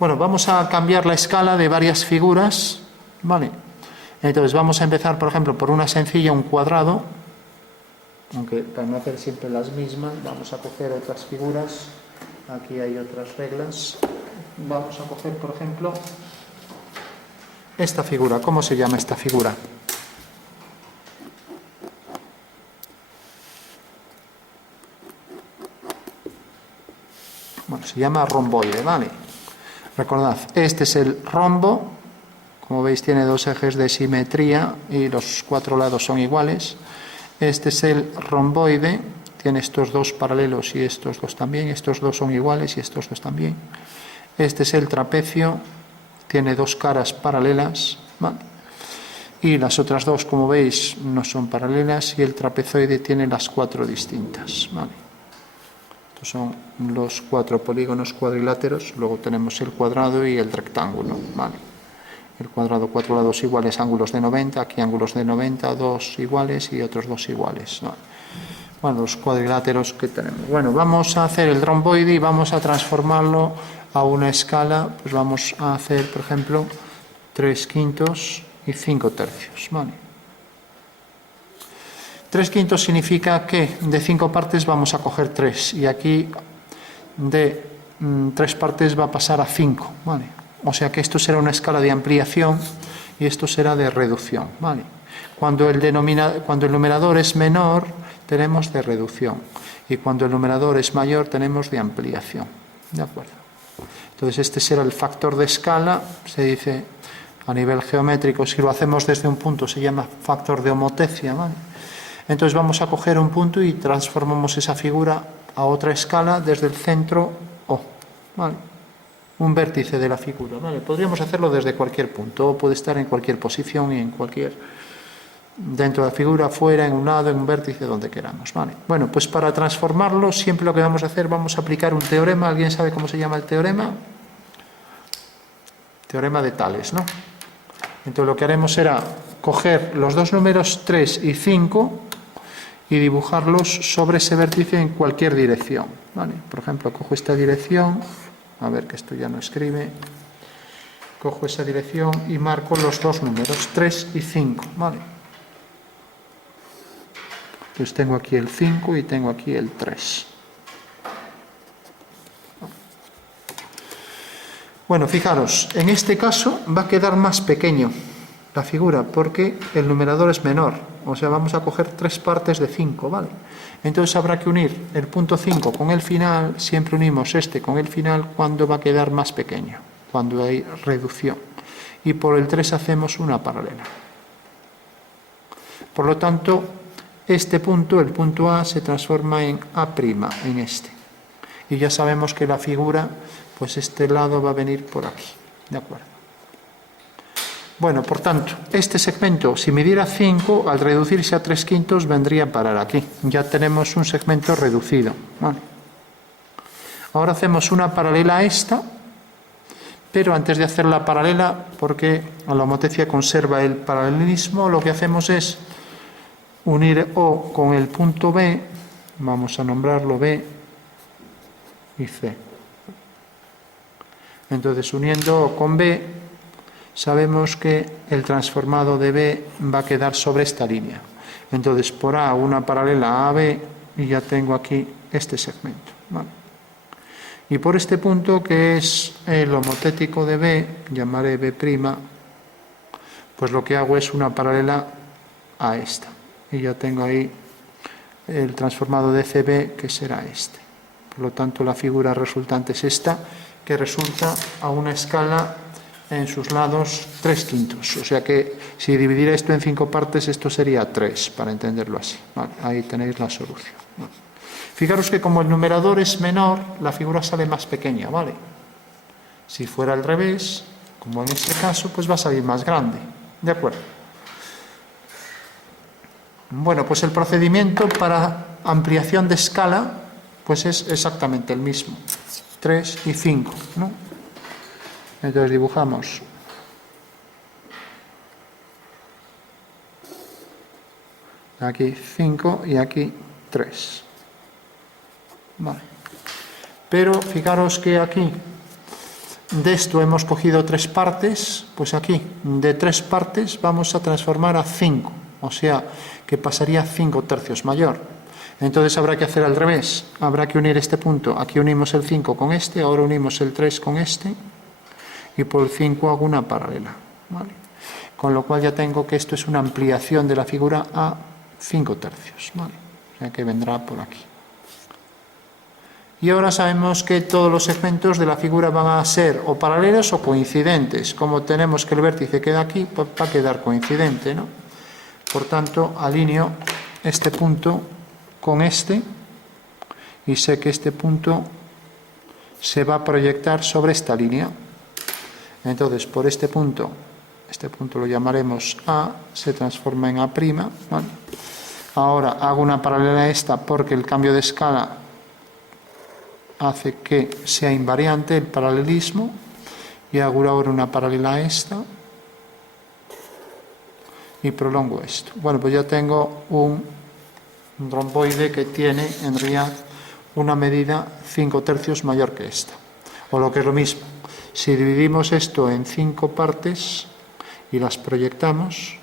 Bueno, vamos a cambiar la escala de varias figuras, ¿vale? Entonces vamos a empezar, por ejemplo, por una sencilla, un cuadrado, aunque para no hacer siempre las mismas, vamos a coger otras figuras, aquí hay otras reglas. Vamos a coger, por ejemplo, esta figura. ¿Cómo se llama esta figura? Bueno, se llama romboide, ¿vale? Recordad, este es el rombo, como veis tiene dos ejes de simetría y los cuatro lados son iguales. Este es el romboide, tiene estos dos paralelos y estos dos también, estos dos son iguales y estos dos también. Este es el trapecio, tiene dos caras paralelas, ¿vale? Y las otras dos, como veis, no son paralelas y el trapezoide tiene las cuatro distintas, ¿vale? Estos son los cuatro polígonos cuadriláteros, luego tenemos el cuadrado y el rectángulo, ¿vale? El cuadrado, cuatro lados iguales, ángulos de 90, aquí ángulos de 90, dos iguales y otros dos iguales, ¿no? Bueno, los cuadriláteros que tenemos. Bueno, vamos a hacer el romboide y vamos a transformarlo a una escala, pues vamos a hacer, por ejemplo, 3/5 y 5/3, ¿vale? 3/5 significa que de 5 partes vamos a coger 3 y aquí de 3 partes va a pasar a 5, ¿vale? O sea que esto será una escala de ampliación y esto será de reducción, ¿vale? Cuando el numerador es menor tenemos de reducción y cuando el numerador es mayor tenemos de ampliación, ¿de acuerdo? Entonces este será el factor de escala, se dice a nivel geométrico, si lo hacemos desde un punto se llama factor de homotecia, ¿vale? Entonces vamos a coger un punto y transformamos esa figura a otra escala desde el centro O, ¿vale? Un vértice de la figura, ¿vale? Podríamos hacerlo desde cualquier punto, O puede estar en cualquier posición y en cualquier, dentro de la figura, fuera, en un lado, en un vértice, donde queramos, ¿vale? Bueno, pues para transformarlo siempre lo que vamos a hacer, vamos a aplicar un teorema. ¿Alguien sabe cómo se llama el teorema? Teorema de Tales, ¿no? Entonces lo que haremos será coger los dos números 3 y 5 y dibujarlos sobre ese vértice en cualquier dirección, ¿vale? Por ejemplo, cojo esta dirección, a ver que esto ya no escribe, cojo esa dirección y marco los dos números 3 y 5, ¿vale? Pues tengo aquí el 5 y tengo aquí el 3. Bueno, fijaros, en este caso va a quedar más pequeño la figura porque el numerador es menor, o sea, vamos a coger 3 partes de 5, ¿vale? Entonces habrá que unir el punto 5 con el final, siempre unimos este con el final cuando va a quedar más pequeño, cuando hay reducción. Y por el 3 hacemos una paralela. Por lo tanto, este punto, el punto A, se transforma en A', en este. Y ya sabemos que la figura, pues este lado va a venir por aquí, ¿de acuerdo? Bueno, por tanto, este segmento, si midiera 5, al reducirse a 3/5 vendría a parar aquí. Ya tenemos un segmento reducido, ¿vale? Ahora hacemos una paralela a esta, pero antes de hacer la paralela, porque la homotecia conserva el paralelismo, lo que hacemos es unir O con el punto B, vamos a nombrarlo B y C. Entonces, uniendo O con B, sabemos que el transformado de B va a quedar sobre esta línea. Entonces, por A, una paralela a B, y ya tengo aquí este segmento, ¿vale? Y por este punto, que es el homotético de B, llamaré B', pues lo que hago es una paralela a esta. Y ya tengo ahí el transformado de CB, que será este. Por lo tanto, la figura resultante es esta, que resulta a una escala en sus lados 3/5. O sea que si dividiera esto en 5 partes, esto sería 3, para entenderlo así, ¿vale? Ahí tenéis la solución, ¿vale? Fijaros que como el numerador es menor, la figura sale más pequeña, ¿vale? Si fuera al revés, como en este caso, pues va a salir más grande, ¿de acuerdo? Bueno, pues el procedimiento para ampliación de escala, pues es exactamente el mismo, 3 y 5, ¿no? Entonces dibujamos aquí 5 y aquí 3. Vale. Pero fijaros que aquí de esto hemos cogido 3 partes, pues aquí, de 3 partes vamos a transformar a 5, o sea, que pasaría a 5 tercios mayor. Entonces habrá que hacer al revés, habrá que unir este punto, aquí unimos el 5 con este, ahora unimos el 3 con este, y por el 5 hago una paralela, ¿vale? Con lo cual ya tengo que esto es una ampliación de la figura a 5 tercios, ¿vale? O sea que vendrá por aquí. Y ahora sabemos que todos los segmentos de la figura van a ser o paralelos o coincidentes. Como tenemos que el vértice queda aquí, pues va a quedar coincidente, ¿no? Por tanto, alineo este punto con este y sé que este punto se va a proyectar sobre esta línea. Entonces, por este punto lo llamaremos A, se transforma en A', ¿vale? Ahora hago una paralela a esta porque el cambio de escala hace que sea invariante el paralelismo, y hago ahora una paralela a esta y prolongo esto. Bueno, pues ya tengo un romboide que tiene en realidad una medida 5 tercios mayor que esta, o lo que es lo mismo, si dividimos esto en 5 partes y las proyectamos,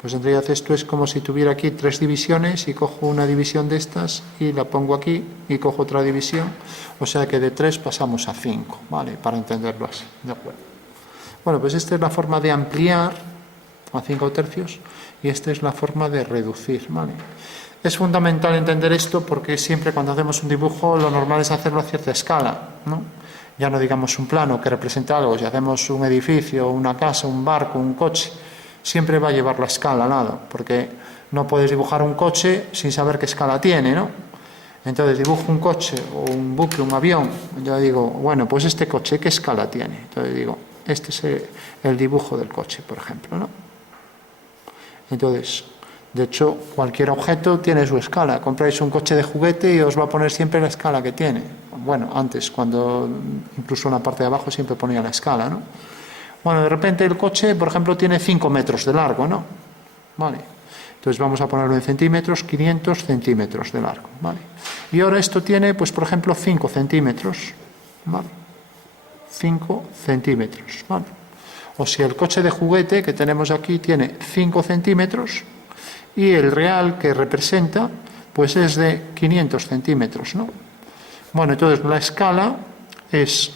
pues en realidad esto es como si tuviera aquí 3 divisiones y cojo una división de estas y la pongo aquí y cojo otra división, o sea que de 3 pasamos a 5, ¿vale? Para entenderlo así, ¿de acuerdo? Bueno, pues esta es la forma de ampliar a 5 tercios y esta es la forma de reducir, ¿vale? Es fundamental entender esto porque siempre cuando hacemos un dibujo lo normal es hacerlo a cierta escala, ¿no? Ya no digamos un plano que representa algo, si hacemos un edificio, una casa, un barco, un coche, siempre va a llevar la escala al lado, porque no puedes dibujar un coche sin saber qué escala tiene, ¿no? Entonces dibujo un coche o un buque, un avión, yo digo, bueno, pues este coche, ¿qué escala tiene? Entonces digo, este es el dibujo del coche, por ejemplo, ¿no? Entonces, de hecho, cualquier objeto tiene su escala. Compráis un coche de juguete y os va a poner siempre la escala que tiene. Bueno, antes, cuando incluso en la parte de abajo siempre ponía la escala, ¿no? Bueno, de repente el coche, por ejemplo, tiene 5 metros de largo, ¿no? Vale. Entonces vamos a ponerlo en centímetros, 500 centímetros de largo, ¿vale? Y ahora esto tiene, pues por ejemplo, 5 centímetros, ¿vale? 5 centímetros, ¿vale? O sea, el coche de juguete que tenemos aquí tiene 5 centímetros y el real que representa, pues es de 500 centímetros, ¿no? Bueno, entonces la escala es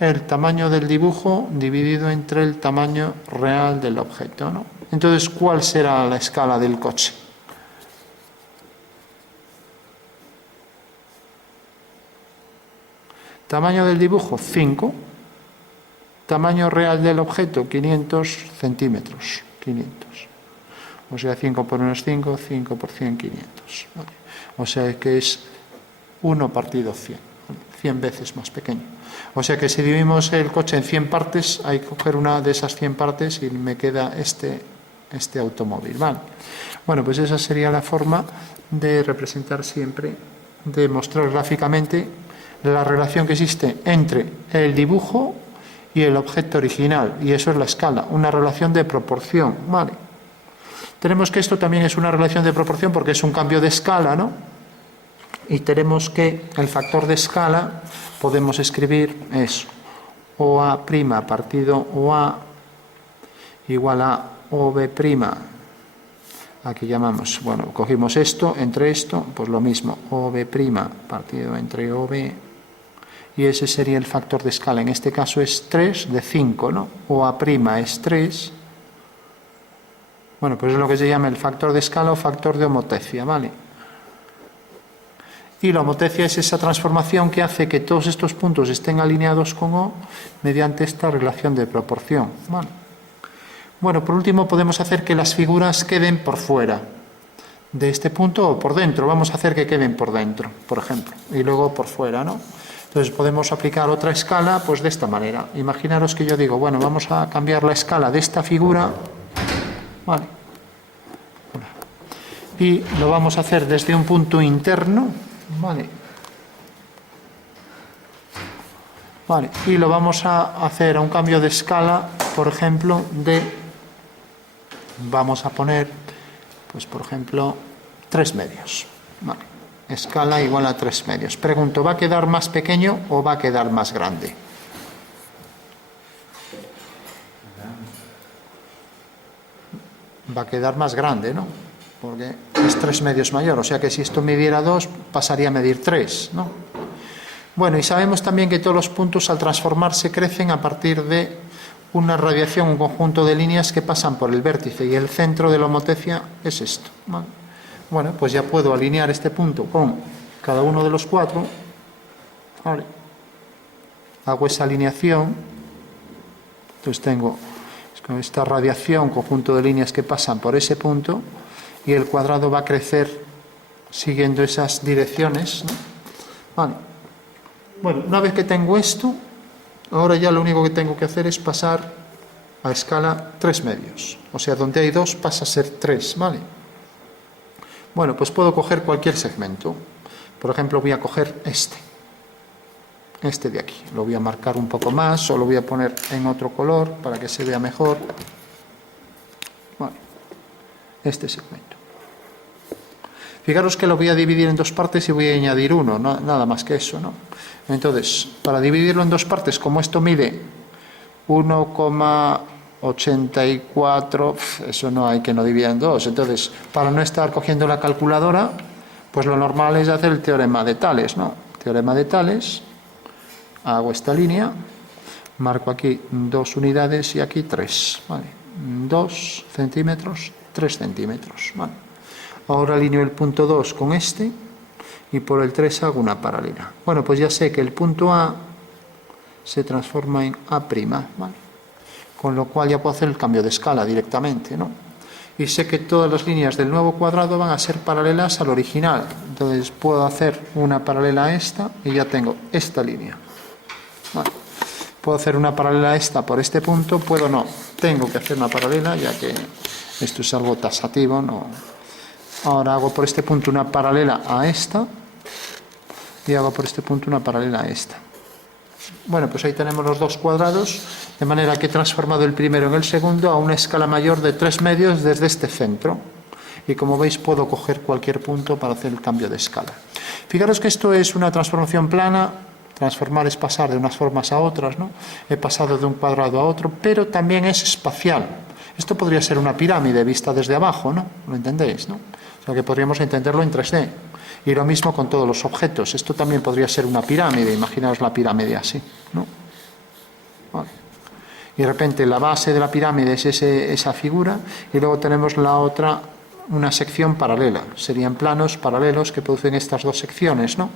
el tamaño del dibujo dividido entre el tamaño real del objeto, ¿no? Entonces, ¿cuál será la escala del coche? Tamaño del dibujo, 5. Tamaño real del objeto, 500 centímetros. 500. O sea, 5 por 1 es 5, 5 por 100, 500. ¿Vale? O sea, que es 1 partido 100. 100 veces más pequeño. O sea que si dividimos el coche en 100 partes, hay que coger una de esas 100 partes y me queda este automóvil, ¿vale? Bueno, pues esa sería la forma de representar siempre, de mostrar gráficamente la relación que existe entre el dibujo y el objeto original, y eso es la escala, una relación de proporción, ¿vale? Tenemos que esto también es una relación de proporción porque es un cambio de escala, ¿no? Y tenemos que el factor de escala podemos escribir eso, OA' partido OA igual a OB'. Aquí llamamos, bueno, cogimos esto, entre esto, pues lo mismo, OB' partido entre OB, y ese sería el factor de escala. En este caso es 3 de 5, ¿no? OA' es 3. Bueno, pues es lo que se llama el factor de escala o factor de homotecia, ¿vale? Y la homotecia es esa transformación que hace que todos estos puntos estén alineados con O mediante esta relación de proporción, ¿vale? Bueno, por último podemos hacer que las figuras queden por fuera de este punto o por dentro. Vamos a hacer que queden por dentro, por ejemplo, y luego por fuera, ¿no? Entonces podemos aplicar otra escala, pues de esta manera. Imaginaros que yo digo, bueno, vamos a cambiar la escala de esta figura, ¿vale? Y lo vamos a hacer desde un punto interno, ¿vale? Vale, y lo vamos a hacer a un cambio de escala, por ejemplo, vamos a poner, pues por ejemplo, 3 medios. Vale. escala igual a 3 medios. Pregunto, ¿va a quedar más pequeño o va a quedar más grande? Va a quedar más grande, ¿no? Porque es 3 medios mayor, o sea que si esto midiera 2, pasaría a medir 3, ¿no? Bueno, y sabemos también que todos los puntos al transformarse crecen a partir de una radiación, un conjunto de líneas que pasan por el vértice, y el centro de la homotecia es esto, ¿vale? Bueno, pues ya puedo alinear este punto con cada uno de los 4, ¿vale? Hago esa alineación, entonces tengo esta radiación, conjunto de líneas que pasan por ese punto, y el cuadrado va a crecer siguiendo esas direcciones, ¿no? Vale. Bueno, una vez que tengo esto, ahora ya lo único que tengo que hacer es pasar a escala 3 medios. O sea, donde hay 2 pasa a ser 3, ¿vale? Bueno, pues puedo coger cualquier segmento. Por ejemplo, voy a coger este de aquí. Lo voy a marcar un poco más, o lo voy a poner en otro color para que se vea mejor. Vale. Este segmento. Fijaros que lo voy a dividir en 2 partes y voy a añadir 1, no, nada más que eso, ¿no? Entonces, para dividirlo en 2 partes, como esto mide 1,84, eso no hay que no divida en 2. Entonces, para no estar cogiendo la calculadora, pues lo normal es hacer el teorema de Tales, ¿no? Teorema de Tales, hago esta línea, marco aquí 2 unidades y aquí 3, ¿vale? 2 centímetros, 3 centímetros, ¿vale? Ahora alineo el punto 2 con este, y por el 3 hago una paralela. Bueno, pues ya sé que el punto A se transforma en A', ¿vale? Con lo cual ya puedo hacer el cambio de escala directamente, ¿no? Y sé que todas las líneas del nuevo cuadrado van a ser paralelas al original. Entonces puedo hacer una paralela a esta y ya tengo esta línea. Vale. Puedo hacer una paralela a esta por este punto, puedo no. Tengo que hacer una paralela, ya que esto es algo tasativo, ¿no? Ahora hago por este punto una paralela a esta y hago por este punto una paralela a esta. Bueno, pues ahí tenemos los 2 cuadrados, de manera que he transformado el primero en el segundo a una escala mayor de 3 medios desde este centro. Y como veis, puedo coger cualquier punto para hacer el cambio de escala. Fijaros que esto es una transformación plana. Transformar es pasar de unas formas a otras, ¿no? He pasado de un cuadrado a otro, pero también es espacial. Esto podría ser una pirámide vista desde abajo, ¿no? ¿Lo entendéis, no? O sea que podríamos entenderlo en 3D. Y lo mismo con todos los objetos. Esto también podría ser una pirámide. Imaginaos la pirámide así, ¿no? Vale. Y de repente la base de la pirámide es esa figura, y luego tenemos la otra, una sección paralela. Serían planos paralelos que producen estas 2 secciones, ¿no?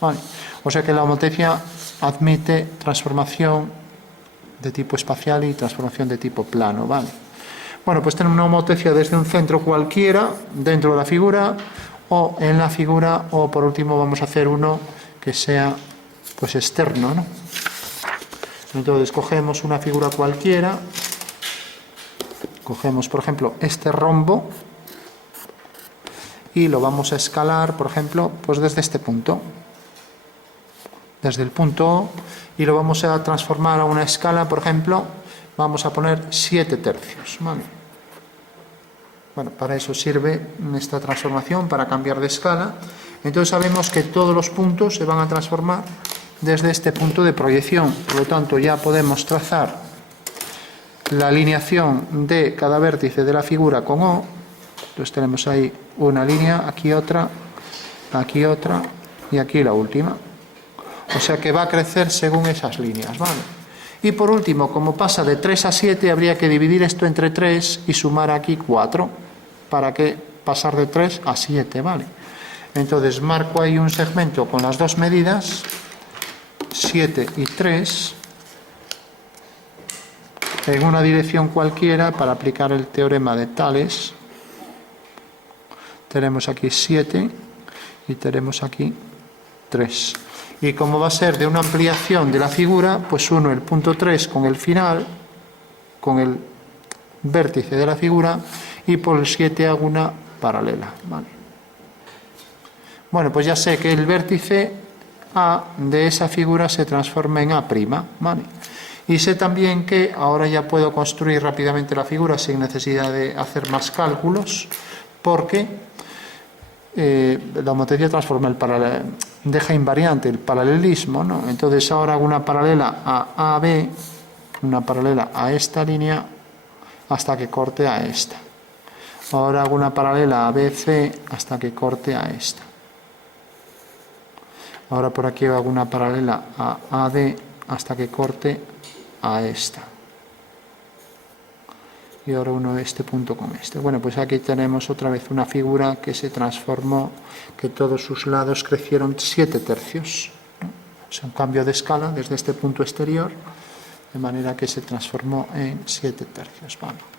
Vale. O sea que la homotecia admite transformación de tipo espacial y transformación de tipo plano, ¿vale? Bueno, pues tenemos una homotecia desde un centro cualquiera, dentro de la figura, o en la figura, o por último vamos a hacer uno que sea pues externo, ¿no? Entonces cogemos una figura cualquiera, cogemos por ejemplo este rombo y lo vamos a escalar, por ejemplo, pues desde este punto, desde el punto O, y lo vamos a transformar a una escala, por ejemplo, vamos a poner 7 tercios, ¿vale? Bueno, para eso sirve esta transformación, para cambiar de escala. Entonces sabemos que todos los puntos se van a transformar desde este punto de proyección. Por lo tanto, ya podemos trazar la alineación de cada vértice de la figura con O. Entonces tenemos ahí una línea, aquí otra y aquí la última. O sea que va a crecer según esas líneas, ¿vale? Y por último, como pasa de 3 a 7, habría que dividir esto entre 3 y sumar aquí 4, para que pasar de 3 a 7, ¿vale? Entonces marco ahí un segmento con las 2 medidas, 7 y 3, en una dirección cualquiera para aplicar el teorema de Tales. Tenemos aquí 7 y tenemos aquí 3. Y como va a ser de una ampliación de la figura, pues uno el punto 3 con el final, con el vértice de la figura, y por el 7 hago una paralela, ¿vale? Bueno, pues ya sé que el vértice A de esa figura se transforma en A', ¿vale? Y sé también que ahora ya puedo construir rápidamente la figura sin necesidad de hacer más cálculos, porque la homotecia transforma deja invariante el paralelismo, ¿no? Entonces ahora hago una paralela a AB, una paralela a esta línea hasta que corte a esta. Ahora hago una paralela a BC hasta que corte a esta. Ahora por aquí hago una paralela a AD hasta que corte a esta. Y ahora uno este punto con este. Bueno, pues aquí tenemos otra vez una figura que se transformó, que todos sus lados crecieron 7 tercios. ¿No? Es un cambio de escala desde este punto exterior, de manera que se transformó en 7 tercios. Vale.